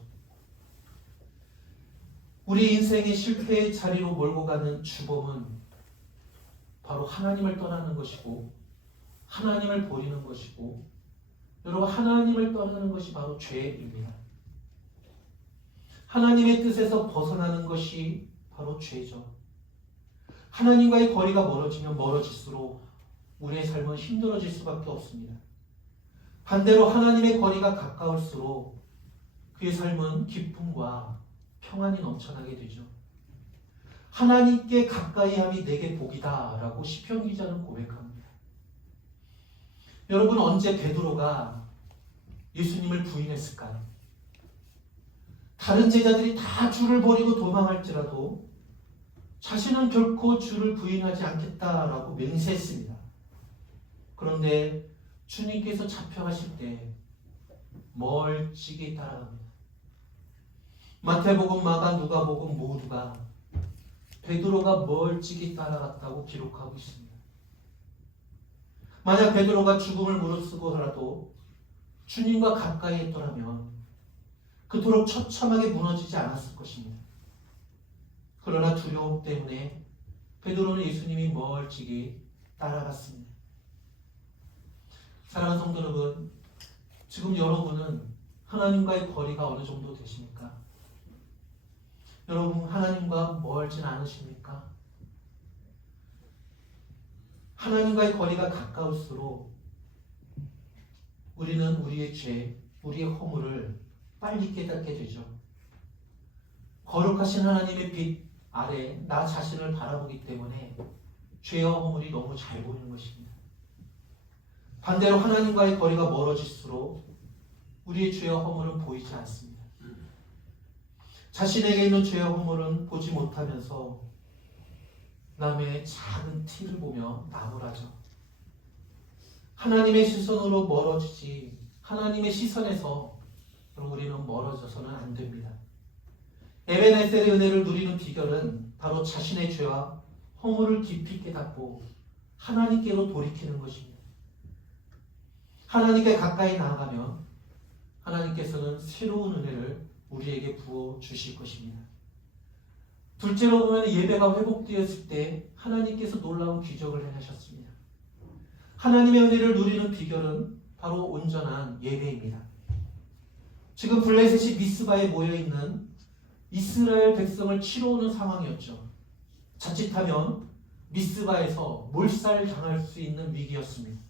우리 인생의 실패의 자리로 몰고 가는 주범은 바로 하나님을 떠나는 것이고 하나님을 버리는 것이고 여러분 하나님을 떠나는 것이 바로 죄입니다. 하나님의 뜻에서 벗어나는 것이 바로 죄죠. 하나님과의 거리가 멀어지면 멀어질수록 우리의 삶은 힘들어질 수밖에 없습니다. 반대로 하나님의 거리가 가까울수록 그의 삶은 기쁨과 평안이 넘쳐나게 되죠. 하나님께 가까이함이 내게 복이다 라고 시편 기자는 고백합니다. 여러분, 언제 베드로가 예수님을 부인했을까요? 다른 제자들이 다 주를 버리고 도망할지라도 자신은 결코 주를 부인하지 않겠다라고 맹세했습니다. 그런데 주님께서 잡혀가실 때 멀찍이 따라갑니다. 마태복음, 마가, 누가복음 모두가 베드로가 멀찍이 따라갔다고 기록하고 있습니다. 만약 베드로가 죽음을 무릅쓰고라도 주님과 가까이 했더라면 그토록 처참하게 무너지지 않았을 것입니다. 그러나 두려움 때문에 베드로는 예수님이 멀찍이 따라갔습니다. 사랑하는 성도 여러분, 지금 여러분은 하나님과의 거리가 어느 정도 되십니까? 여러분, 하나님과 멀진 않으십니까? 하나님과의 거리가 가까울수록 우리는 우리의 죄, 우리의 허물을 빨리 깨닫게 되죠. 거룩하신 하나님의 빛 아래 나 자신을 바라보기 때문에 죄와 허물이 너무 잘 보이는 것입니다. 반대로 하나님과의 거리가 멀어질수록 우리의 죄와 허물은 보이지 않습니다. 자신에게 있는 죄와 허물은 보지 못하면서 남의 작은 티를 보며 나무라져. 하나님의 시선으로 멀어지지 하나님의 시선에서 우리는 멀어져서는 안 됩니다. 에베네셀의 은혜를 누리는 비결은 바로 자신의 죄와 허물을 깊이 깨닫고 하나님께로 돌이키는 것입니다. 하나님께 가까이 나아가면 하나님께서는 새로운 은혜를 우리에게 부어 주실 것입니다. 둘째로 보면 예배가 회복되었을 때 하나님께서 놀라운 기적을 행하셨습니다. 하나님의 은혜를 누리는 비결은 바로 온전한 예배입니다. 지금 블레셋이 미스바에 모여있는 이스라엘 백성을 치러 오는 상황이었죠. 자칫하면 미스바에서 몰살당할 수 있는 위기였습니다.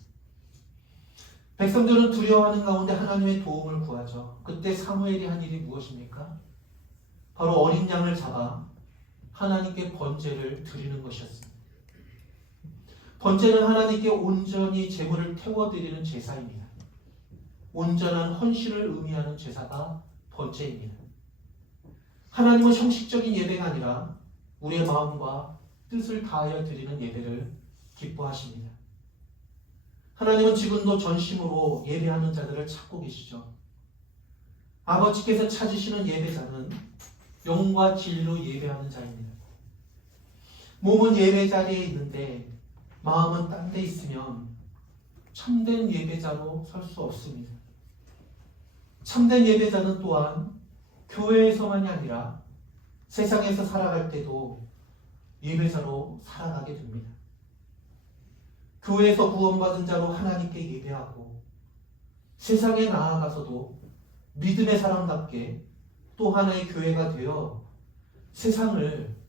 백성들은 두려워하는 가운데 하나님의 도움을 구하죠. 그때 사무엘이 한 일이 무엇입니까? 바로 어린 양을 잡아 하나님께 번제를 드리는 것이었습니다. 번제는 하나님께 온전히 제물을 태워드리는 제사입니다. 온전한 헌신을 의미하는 제사가 번제입니다. 하나님은 형식적인 예배가 아니라 우리의 마음과 뜻을 다하여 드리는 예배를 기뻐하십니다. 하나님은 지금도 전심으로 예배하는 자들을 찾고 계시죠. 아버지께서 찾으시는 예배자는 영과 진리로 예배하는 자입니다. 몸은 예배 자리에 있는데 마음은 딴 데 있으면 참된 예배자로 설 수 없습니다. 참된 예배자는 또한 교회에서만이 아니라 세상에서 살아갈 때도 예배자로 살아가게 됩니다. 교회에서 구원받은 자로 하나님께 예배하고 세상에 나아가서도 믿음의 사람답게 또 하나의 교회가 되어 세상을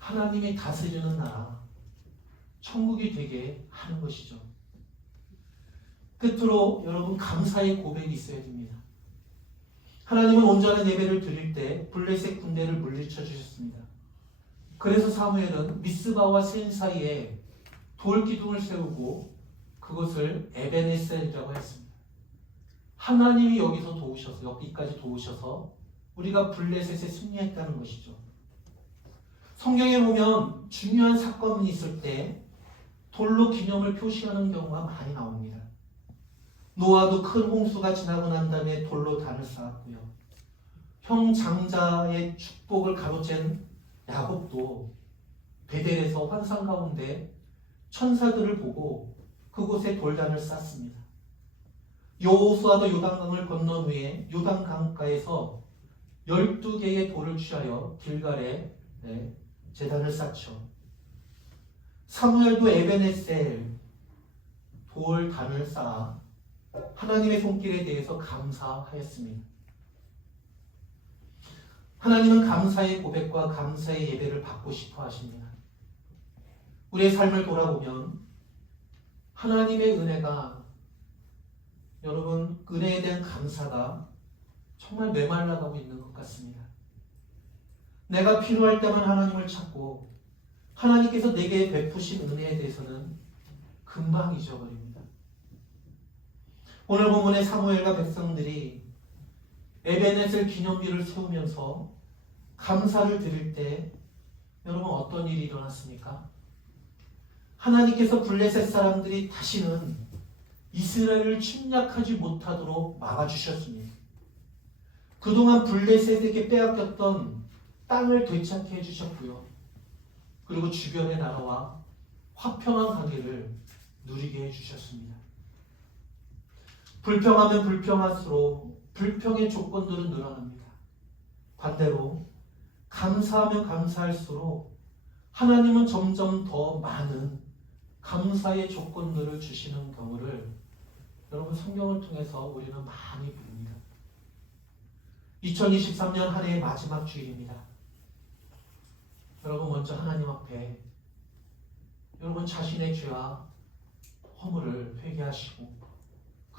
하나님이 다스리는 나라, 천국이 되게 하는 것이죠. 끝으로 여러분, 감사의 고백이 있어야 됩니다. 하나님은 온전한 예배를 드릴 때 블레셋 군대를 물리쳐 주셨습니다. 그래서 사무엘은 미스바와 센 사이에 돌 기둥을 세우고 그것을 에베네셀이라고 했습니다. 하나님이 여기서 도우셔서, 여기까지 도우셔서 우리가 블레셋에 승리했다는 것이죠. 성경에 보면 중요한 사건이 있을 때 돌로 기념을 표시하는 경우가 많이 나옵니다. 노아도 큰 홍수가 지나고 난 다음에 돌로 단을 쌓았고요. 형 장자의 축복을 가로챈 야곱도 베델에서 환상 가운데 천사들을 보고 그곳에 돌단을 쌓습니다. 여호수아도 요단강을 건넌 후에 요단 강가에서 12개의 돌을 취하여 길갈에 제단을 쌓죠. 사무엘도 에베네셀 돌단을 쌓아 하나님의 손길에 대해서 감사하였습니다. 하나님은 감사의 고백과 감사의 예배를 받고 싶어 하십니다. 우리의 삶을 돌아보면 하나님의 은혜가, 여러분, 은혜에 대한 감사가 정말 메말라가고 있는 것 같습니다. 내가 필요할 때만 하나님을 찾고 하나님께서 내게 베푸신 은혜에 대해서는 금방 잊어버립니다. 오늘 본문의 사무엘과 백성들이 에베넷을 기념비를 세우면서 감사를 드릴 때 여러분 어떤 일이 일어났습니까? 하나님께서 블레셋 사람들이 다시는 이스라엘을 침략하지 못하도록 막아주셨습니다. 그동안 블레셋에게 빼앗겼던 땅을 되찾게 해주셨고요. 그리고 주변의 나라와 화평한 관계를 누리게 해주셨습니다. 불평하면 불평할수록 불평의 조건들은 늘어납니다. 반대로 감사하면 감사할수록 하나님은 점점 더 많은 감사의 조건들을 주시는 경우를 여러분 성경을 통해서 우리는 많이 봅니다. 2023년 한 해의 마지막 주일입니다. 여러분 먼저 하나님 앞에 여러분 자신의 죄와 허물을 회개하시고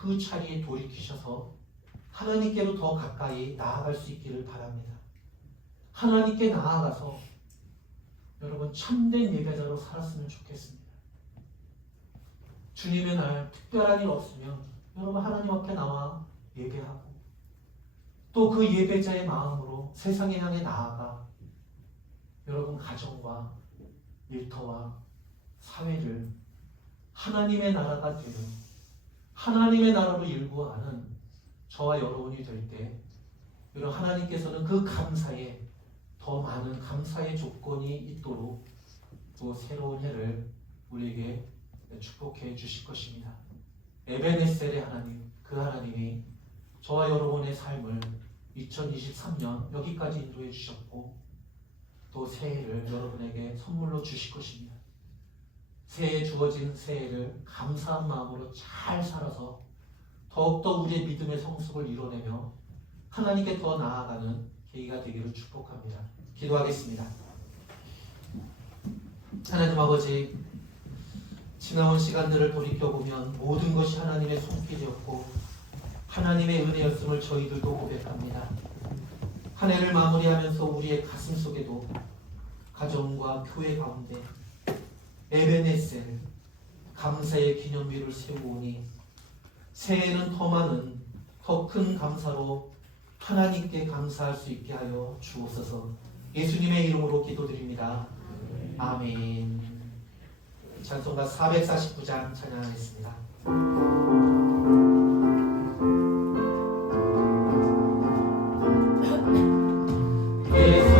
그 자리에 돌이키셔서 하나님께로 더 가까이 나아갈 수 있기를 바랍니다. 하나님께 나아가서 여러분 참된 예배자로 살았으면 좋겠습니다. 주님의 날 특별한 일 없으면 여러분 하나님 앞에 나와 예배하고 또 그 예배자의 마음으로 세상에 향해 나아가 여러분 가정과 일터와 사회를 하나님의 나라가 되는 하나님의 나라로 일구어가는 저와 여러분이 될 때 여러분 하나님께서는 그 감사에 더 많은 감사의 조건이 있도록 또 새로운 해를 우리에게 축복해 주실 것입니다. 에베네셀의 하나님, 그 하나님이 저와 여러분의 삶을 2023년 여기까지 인도해 주셨고 또 새해를 여러분에게 선물로 주실 것입니다. 새해에 주어진 새해를 감사한 마음으로 잘 살아서 더욱더 우리의 믿음의 성숙을 이뤄내며 하나님께 더 나아가는 계기가 되기를 축복합니다. 기도하겠습니다. 하나님 아버지, 지나온 시간들을 돌이켜보면 모든 것이 하나님의 손길이었고 하나님의 은혜였음을 저희들도 고백합니다. 한 해를 마무리하면서 우리의 가슴 속에도 가정과 교회 가운데 에베네셀 감사의 기념비를 세우오니 새해에는 더 많은 더 큰 감사로 하나님께 감사할 수 있게 하여 주옵소서. 예수님의 이름으로 기도드립니다. 아멘. 찬송가 449장 찬양하겠습니다. 주님의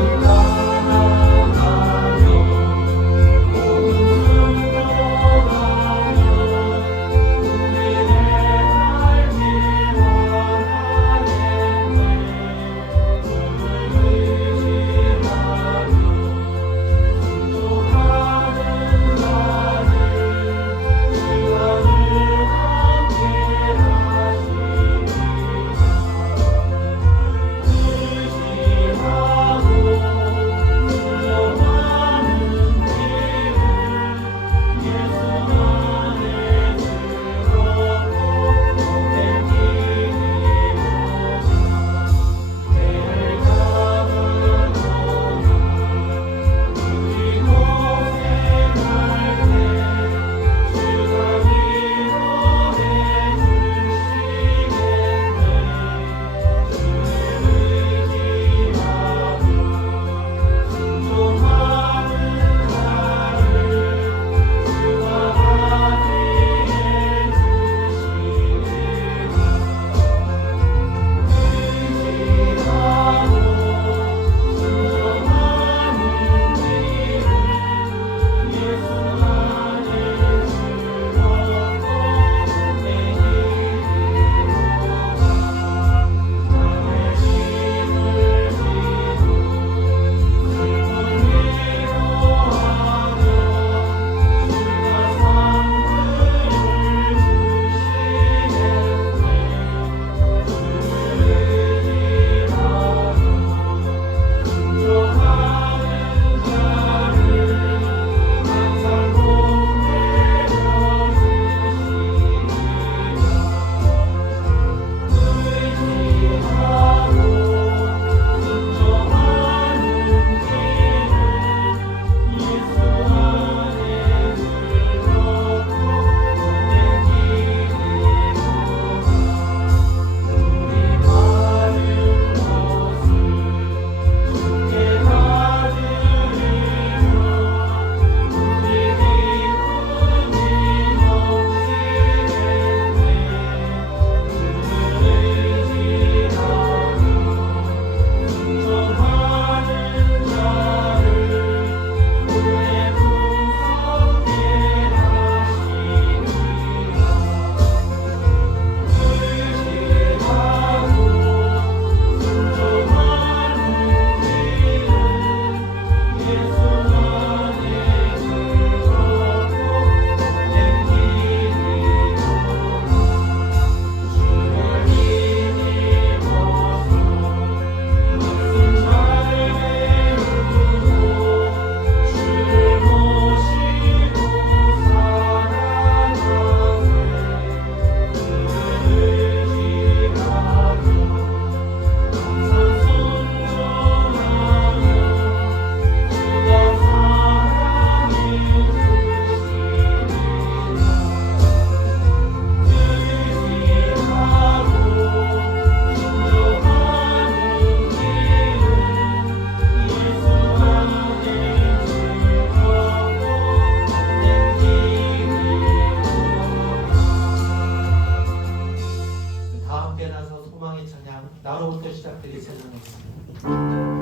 소망의 찬양 나로부터 시작되리 찬양했습니다.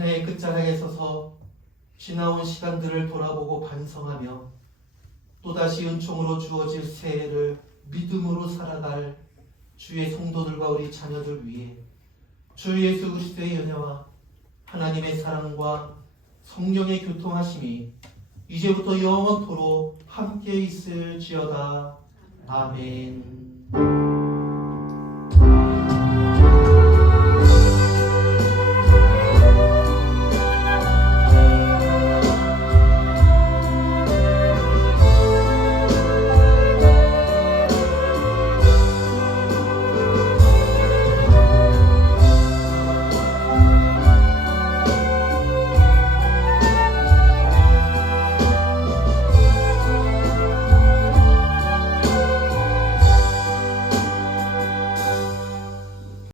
한 해의 끝자락에 서서 지나온 시간들을 돌아보고 반성하며 또다시 은총으로 주어질 새해를 믿음으로 살아갈 주의 성도들과 우리 자녀들 위해 주 예수 그리스도의 은혜와 하나님의 사랑과 성령의 교통하심이 이제부터 영원토록 함께 있을지어다. 아멘.